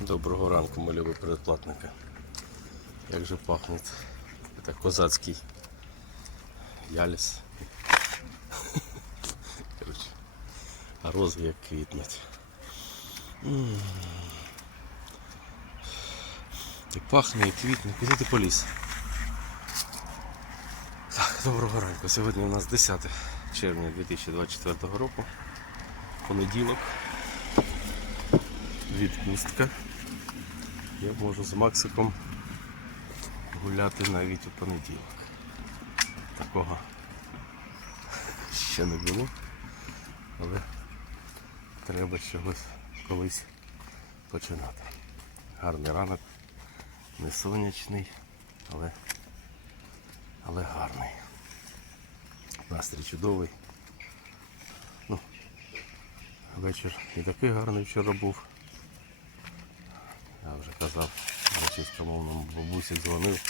Доброго ранку, мої любі передплатники. Як же пахне це козацький яліс. Коротше, а рози як квітнуть. І пахне, і квітне. Куди ти поліз? Так, доброго ранку. Сьогодні у нас 10 червня 2024 року. Понеділок. Відпустка. Я можу з Максиком гуляти навіть у понеділок. Такого ще не було, але треба чогось колись починати. Гарний ранок, не сонячний, але, але гарний. Настрій чудовий. Ну, вечір і такий гарний вчора був. Казав, російськомовному бабусі дзвонив,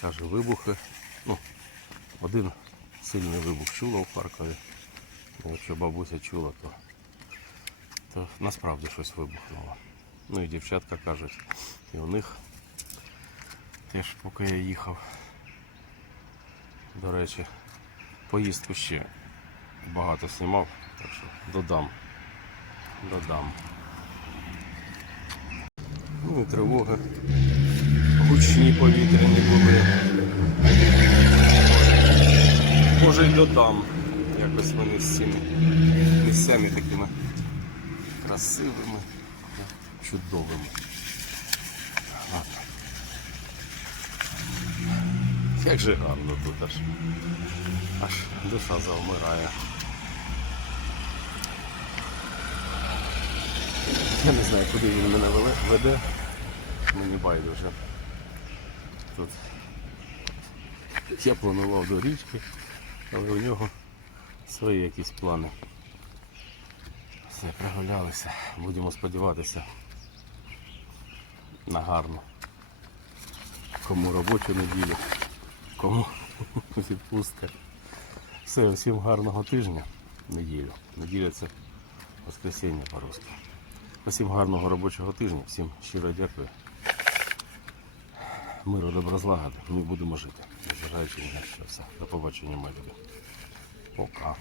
каже, вибухи. Ну, один сильний вибух чула в Харкові. Ну, Якщо бабуся чула, то, то насправді щось вибухнуло. Ну і дівчатка кажуть, і у них теж поки я їхав. До речі, поїздку ще багато знімав, так що додам. Додам. Ну і тривоги. Гучні повітряні були. Може й додам. Якось вони з цими місцями такими красивими, чудовими. Ладно. Як же гарно тут аж. Аж душа завмирає. Я не знаю, куди він мене веде. Мені байдуже. Тут я планував до річки, але у нього свої якісь плани. Все, прогулялися. Будемо сподіватися на гарну. Кому робочу неділю, кому відпустка. Все, всім гарного тижня, неділю. Неділя це воскресіння по-русски. Всім гарного робочого тижня, всім щиро дякую. Миру добра злагоди. Ми будемо жити. Незважаючи на що все. До побачення, мої люди. Пока.